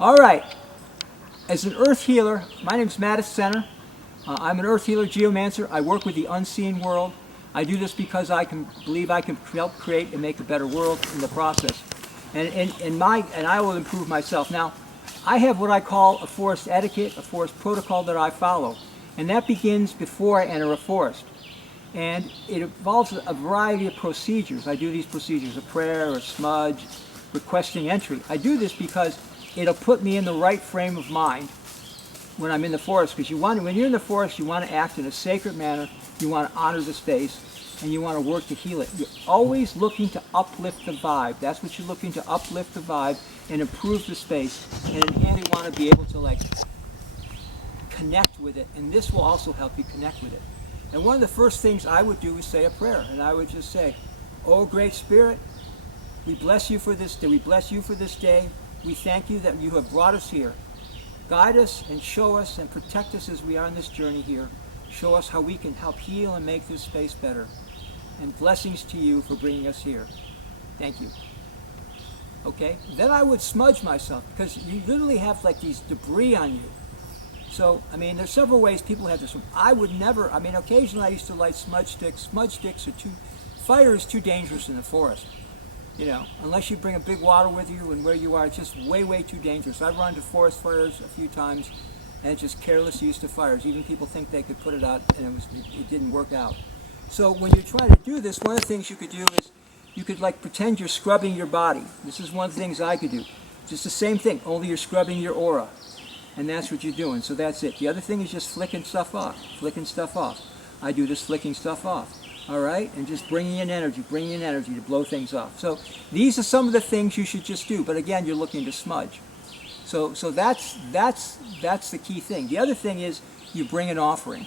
All right. As an earth healer, my name is Mattis Center. I'm an earth healer, geomancer. I work with the unseen world. I do this because I believe I can help create and make a better world in the process. And I will improve myself. Now, I have what I call a forest etiquette, a forest protocol that I follow. And that begins before I enter a forest. And it involves a variety of procedures. I do these procedures, a prayer, a smudge, requesting entry. I do this because it'll put me in the right frame of mind when I'm in the forest. Because when you're in the forest, you want to act in a sacred manner, you want to honor the space, and you want to work to heal it. You're always looking to uplift the vibe. That's what you're looking to, uplift the vibe and improve the space. And in hand, you want to be able to connect with it. And this will also help you connect with it. And one of the first things I would do is say a prayer. And I would just say, "Oh, Great Spirit, we bless you for this day. We bless you for this day. We thank you that you have brought us here. Guide us and show us and protect us as we are on this journey here. Show us how we can help heal and make this space better. And blessings to you for bringing us here. Thank you." Okay? Then I would smudge myself because you literally have these debris on you. So, there's several ways people have this. I would never, occasionally I used to light smudge sticks. Smudge sticks are fire is too dangerous in the forest. Unless you bring a big water with you, and where you are, it's just way, way too dangerous. I've run into forest fires a few times, and it's just careless use of fires. Even people think they could put it out, and it didn't work out. So when you're trying to do this, one of the things you could do is you could pretend you're scrubbing your body. This is one of the things I could do. Just the same thing, only you're scrubbing your aura. And that's what you're doing, so that's it. The other thing is just flicking stuff off, I do this flicking stuff off, all right? And just bringing in energy to blow things off. So these are some of the things you should just do, but again, you're looking to smudge. So that's the key thing. The other thing is you bring an offering.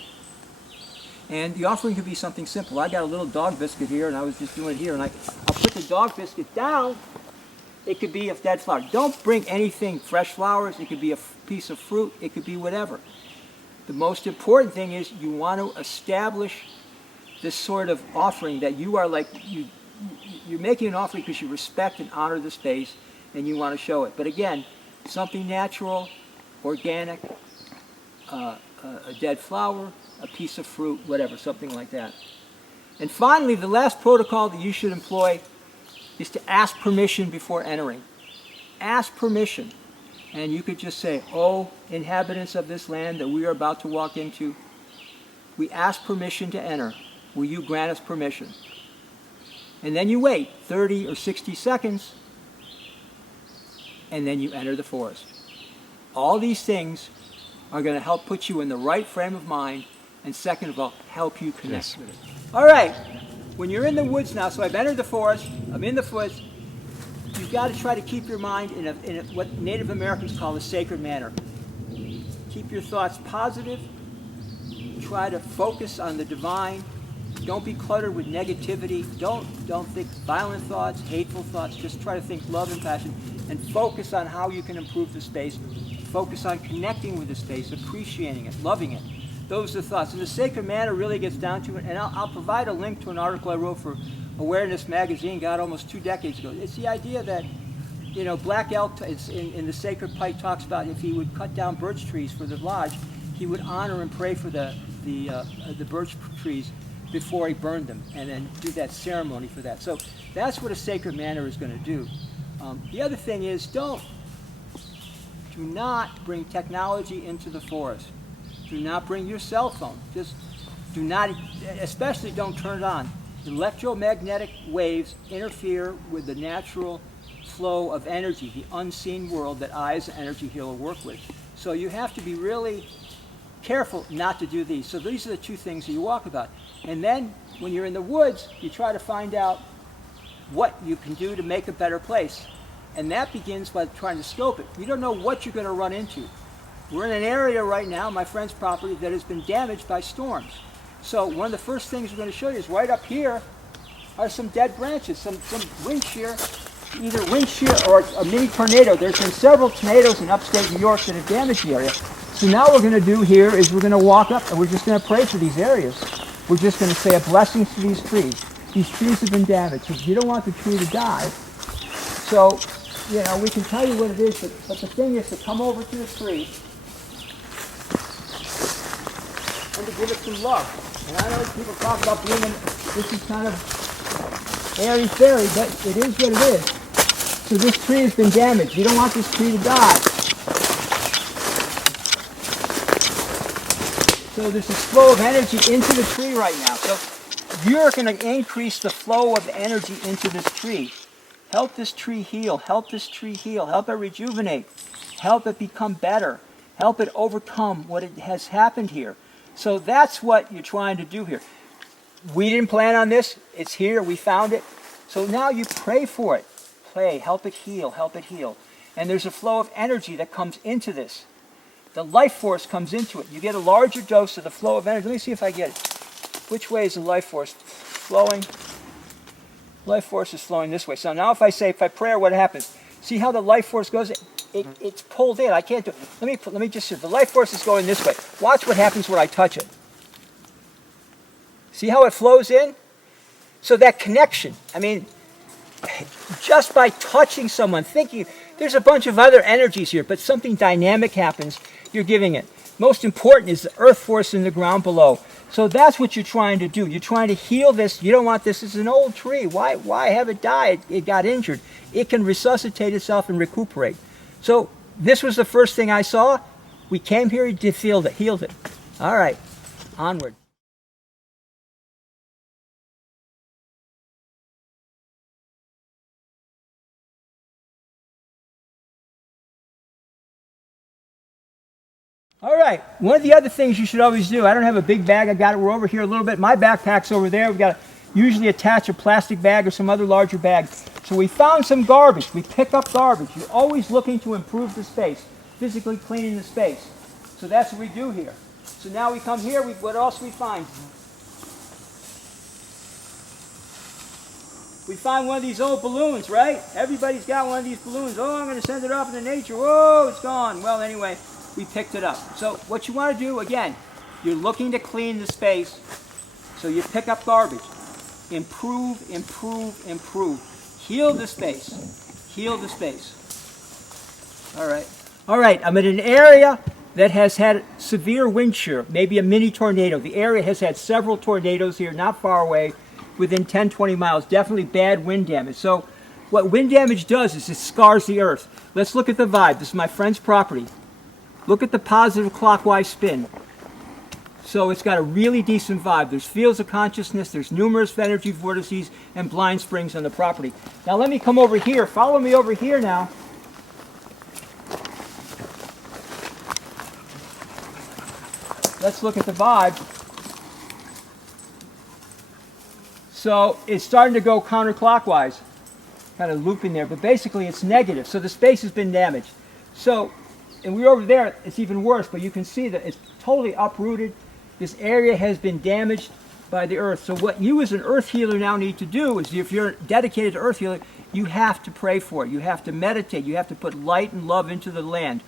And the offering could be something simple. I got a little dog biscuit here, and I was just doing it here, and I'll put the dog biscuit down. It could be a dead flower. Don't bring anything, fresh flowers. It could be a piece of fruit. It could be whatever. The most important thing is you want to establish this sort of offering that you are you're making an offering because you respect and honor the space and you want to show it. But again, something natural, organic, a dead flower, a piece of fruit, whatever, something like that. And finally, the last protocol that you should employ is to ask permission before entering. Ask permission. And you could just say, "Oh, inhabitants of this land that we are about to walk into, we ask permission to enter. Will you grant us permission?" And then you wait 30 or 60 seconds, and then you enter the forest. All these things are going to help put you in the right frame of mind, and second of all, help you connect with it. All right. When you're in the woods now, so I've entered the forest, I'm in the forest, you've got to try to keep your mind in what Native Americans call a sacred manner. Keep your thoughts positive, try to focus on the divine, don't be cluttered with negativity, don't think violent thoughts, hateful thoughts, just try to think love and passion, and focus on how you can improve the space, focus on connecting with the space, appreciating it, loving it. Those are the thoughts. And the sacred manner really gets down to it. And I'll provide a link to an article I wrote for Awareness Magazine, got almost 2 decades ago. It's the idea that, Black Elk in the Sacred Pipe talks about if he would cut down birch trees for the lodge, he would honor and pray for the birch trees before he burned them, and then do that ceremony for that. So that's what a sacred manner is going to do. The other thing is do not bring technology into the forest. Do not bring your cell phone. Just do not, especially don't turn it on. Electromagnetic waves interfere with the natural flow of energy, the unseen world that I as an energy healer work with. So you have to be really careful not to do these. So these are the 2 things that you walk about. And then when you're in the woods, you try to find out what you can do to make a better place. And that begins by trying to scope it. You don't know what you're going to run into. We're in an area right now, my friend's property, that has been damaged by storms. So one of the first things we're going to show you is right up here are some dead branches, some wind shear, either wind shear or a mini tornado. There's been several tornadoes in upstate New York that have damaged the area. So now what we're going to do here is we're going to walk up and we're just going to pray for these areas. We're just going to say a blessing to these trees. These trees have been damaged. You don't want the tree to die. So you know, we can tell you what it is, but the thing is to come over to the tree and to give it some love. And I know people talk about being this is kind of airy-fairy, but it is what it is. So this tree has been damaged. You don't want this tree to die. So there's this flow of energy into the tree right now. So you're going to increase the flow of energy into this tree. Help this tree heal. Help this tree heal. Help it rejuvenate. Help it become better. Help it overcome what it has happened here. So that's what you're trying to do here. We didn't plan on this. It's here. We found it. So now you pray for it. Pray. Help it heal. Help it heal. And there's a flow of energy that comes into this. The life force comes into it. You get a larger dose of the flow of energy. Let me see if I get it. Which way is the life force flowing? Life force is flowing this way. So now if I pray, what happens? See how the life force goes? It's pulled in. I can't do it. Let me just see. The life force is going this way. Watch what happens when I touch it. See how it flows in? So that connection, I mean, just by touching someone, thinking, there's a bunch of other energies here, but something dynamic happens, you're giving it. Most important is the earth force in the ground below. So that's what you're trying to do. You're trying to heal this. You don't want this as an old tree. Why have it die? It got injured. It can resuscitate itself and recuperate. So this was the first thing I saw. We came here, healed it. All right, onward. All right, one of the other things you should always do, I don't have a big bag, we're over here a little bit. My backpack's over there. We've got to usually attach a plastic bag or some other larger bag. So we found some garbage. We pick up garbage. You're always looking to improve the space, physically cleaning the space. So that's what we do here. So now we come here, what else we find? We find one of these old balloons, right? Everybody's got one of these balloons. Oh, I'm going to send it off into nature. Whoa, it's gone. Well, anyway, we picked it up. So what you want to do, again, you're looking to clean the space, so you pick up garbage. Improve, improve, improve. Heal the space. Heal the space. All right. All right, I'm in an area that has had severe wind shear, maybe a mini tornado. The area has had several tornadoes here, not far away, within 10, 20 miles. Definitely bad wind damage. So what wind damage does is it scars the earth. Let's look at the vibe. This is my friend's property. Look at the positive clockwise spin. So it's got a really decent vibe. There's fields of consciousness, there's numerous energy vortices and blind springs on the property. Now let me come over here. Follow me over here now. Let's look at the vibe. So it's starting to go counterclockwise, kind of looping there, but basically it's negative. So the space has been damaged. So, and we're over there, it's even worse, but you can see that it's totally uprooted. This area has been damaged by the earth. So what you as an earth healer now need to do is, if you're dedicated to earth healing, you have to pray for it. You have to meditate. You have to put light and love into the land.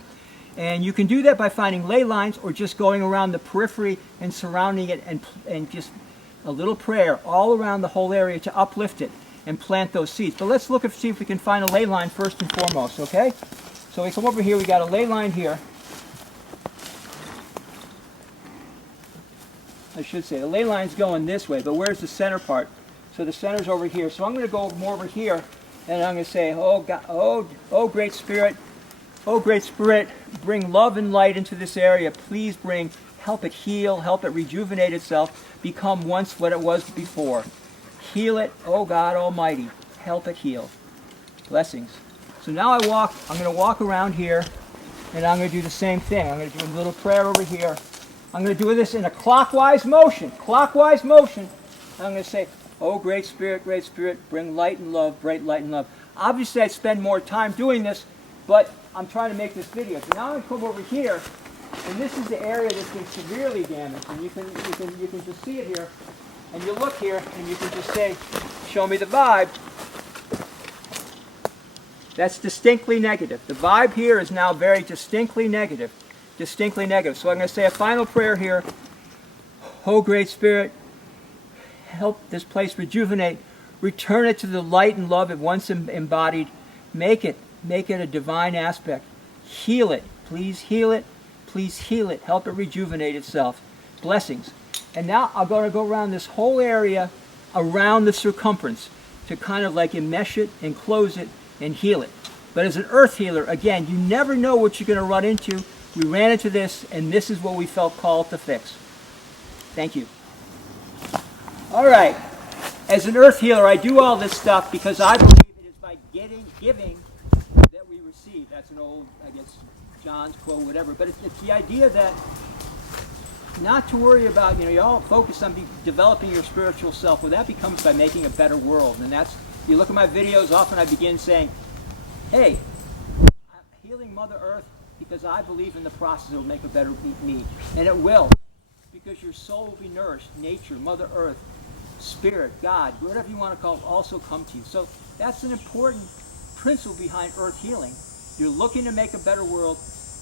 And you can do that by finding ley lines or just going around the periphery and surrounding it and just a little prayer all around the whole area to uplift it and plant those seeds. But let's look and see if we can find a ley line first and foremost, okay? So we come over here, we got a ley line here. I should say, the ley line's going this way, but where's the center part? So the center's over here. So I'm going to go more over here, and I'm going to say, oh, God, oh, great Spirit, bring love and light into this area. Please help it heal, help it rejuvenate itself, become once what it was before. Heal it, oh God Almighty, help it heal. Blessings. So now I'm going to walk around here, and I'm going to do the same thing. I'm going to do a little prayer over here. I'm going to do this in a clockwise motion. Clockwise motion. I'm going to say, oh, great Spirit, bring light and love, bright light and love. Obviously, I'd spend more time doing this, but I'm trying to make this video. So now I'm going to come over here, and this is the area that's been severely damaged. And you can just see it here. And you look here, and you can just say, show me the vibe. That's distinctly negative. The vibe here is now very distinctly negative. Distinctly negative. So I'm going to say a final prayer here. Oh, great Spirit, help this place rejuvenate. Return it to the light and love it once embodied. Make it make it a divine aspect. Heal it. Please heal it. Please heal it. Help it rejuvenate itself. Blessings. And now I'm going to go around this whole area around the circumference to kind of like enmesh it, enclose it, and heal it. But as an earth healer, again, you never know what you're going to run into. We ran into this, and this is what we felt called to fix. Thank you. All right. As an earth healer, I do all this stuff because I believe it is by giving that we receive. That's an old, I guess, John's quote, whatever. But it's the idea that not to worry about, you all focus on developing your spiritual self. Well, that becomes by making a better world. And that's, you look at my videos, often I begin saying, hey, I'm healing Mother Earth because I believe in the process it will make a better me. And it will, because your soul will be nourished. Nature, Mother Earth, Spirit, God, whatever you want to call it, also come to you. So that's an important principle behind earth healing. You're looking to make a better world,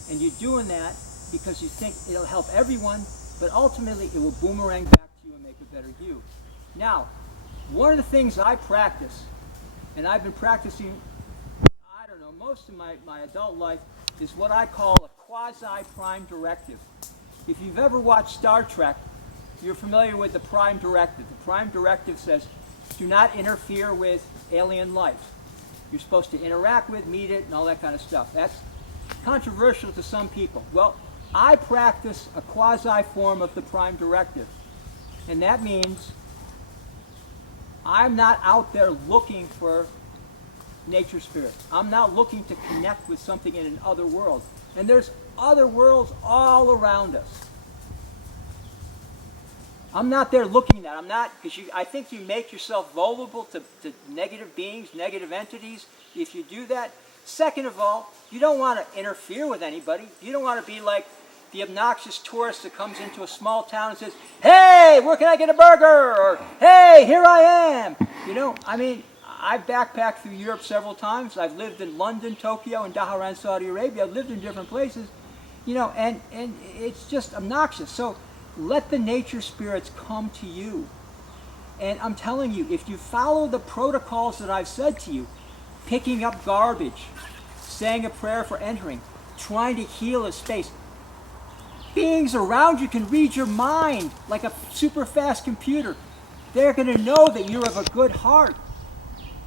and you're doing that because you think it'll help everyone, but ultimately it will boomerang back to you and make a better you. Now, one of the things I practice, and I've been practicing, I don't know, most of my adult life, is what I call a quasi-prime directive. If you've ever watched Star Trek, you're familiar with the prime directive. The prime directive says, do not interfere with alien life. You're supposed to interact with, meet it, and all that kind of stuff. That's controversial to some people. Well, I practice a quasi form of the prime directive. And that means I'm not out there looking for nature spirit. I'm not looking to connect with something in an other world. And there's other worlds all around us. I'm not there looking at that. I'm not, because I think you make yourself vulnerable to negative beings, negative entities, if you do that. Second of all, you don't want to interfere with anybody. You don't want to be like the obnoxious tourist that comes into a small town and says, hey, where can I get a burger? Or, hey, here I am. I mean, I've backpacked through Europe several times. I've lived in London, Tokyo, and Dhahran, Saudi Arabia. I've lived in different places, and it's just obnoxious. So let the nature spirits come to you. And I'm telling you, if you follow the protocols that I've said to you, picking up garbage, saying a prayer for entering, trying to heal a space, beings around you can read your mind like a super fast computer. They're going to know that you're of a good heart.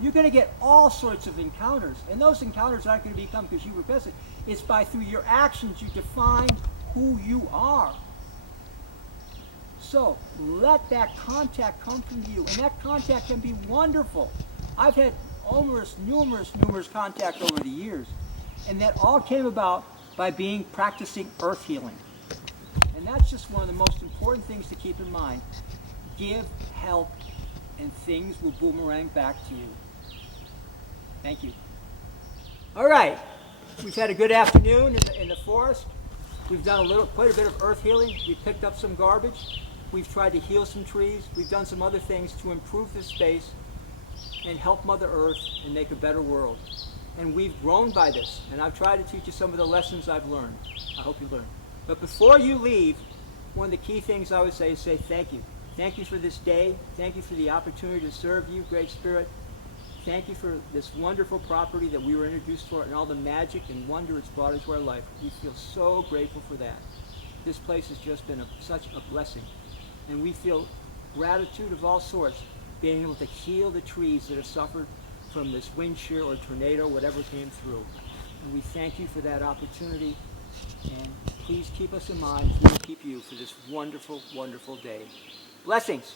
You're going to get all sorts of encounters. And those encounters aren't going to become because you request it. It's through your actions you define who you are. So let that contact come from you, and that contact can be wonderful. I've had numerous contact over the years, and that all came about by practicing earth healing. And that's just one of the most important things to keep in mind. Give help, and things will boomerang back to you. Thank you. All right, we've had a good afternoon in the forest. We've done quite a bit of earth healing. We've picked up some garbage. We've tried to heal some trees. We've done some other things to improve this space and help Mother Earth and make a better world. And we've grown by this. And I've tried to teach you some of the lessons I've learned. I hope you learn. But before you leave, one of the key things I would say is say thank you. Thank you for this day. Thank you for the opportunity to serve you, Great Spirit. Thank you for this wonderful property that we were introduced for and all the magic and wonder it's brought into our life. We feel so grateful for that. This place has just been such a blessing. And we feel gratitude of all sorts, being able to heal the trees that have suffered from this wind shear or tornado, whatever came through. And we thank you for that opportunity. And please keep us in mind. We will keep you for this wonderful, wonderful day. Blessings.